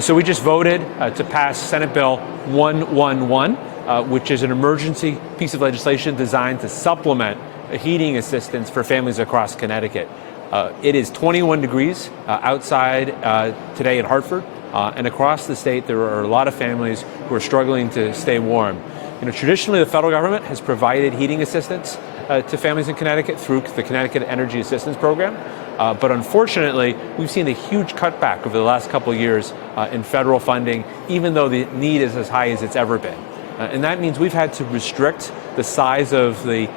So we just voted to pass Senate Bill 111, which is an emergency piece of legislation designed to supplement heating assistance for families across Connecticut. It is 21 degrees outside today in Hartford, and across the state there are a lot of families who are struggling to stay warm. Traditionally the federal government has provided heating assistance to families in Connecticut through the Connecticut Energy Assistance Program. But unfortunately, we've seen a huge cutback over the last couple of years in federal funding, even though the need is as high as it's ever been. And that means we've had to restrict the size of the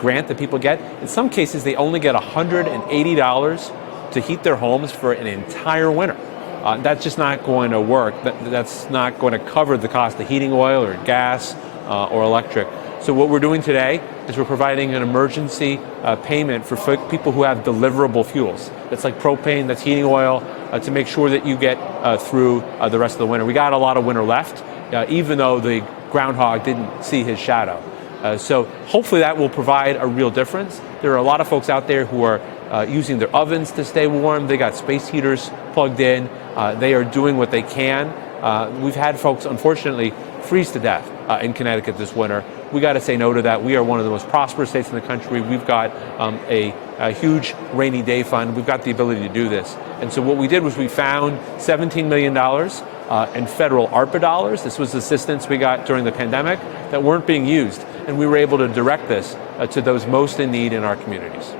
grant that people get. In some cases, they only get $180 to heat their homes for an entire winter. That's just not going to work. That's not going to cover the cost of heating oil or gas or electric. So what we're doing today is we're providing an emergency payment for people who have deliverable fuels. That's like propane, that's heating oil, to make sure that you get through the rest of the winter. We got a lot of winter left, even though the groundhog didn't see his shadow. So hopefully that will provide a real difference. There are a lot of folks out there who are using their ovens to stay warm. They got space heaters plugged in. They are doing what they can. We've had folks, unfortunately, freeze to death in Connecticut this winter. We got to say no to that. We are one of the most prosperous states in the country. We've got a huge rainy day fund. We've got the ability to do this. And so what we did was we found $17 million in federal ARPA dollars. This was assistance we got during the pandemic that weren't being used. And we were able to direct this to those most in need in our communities.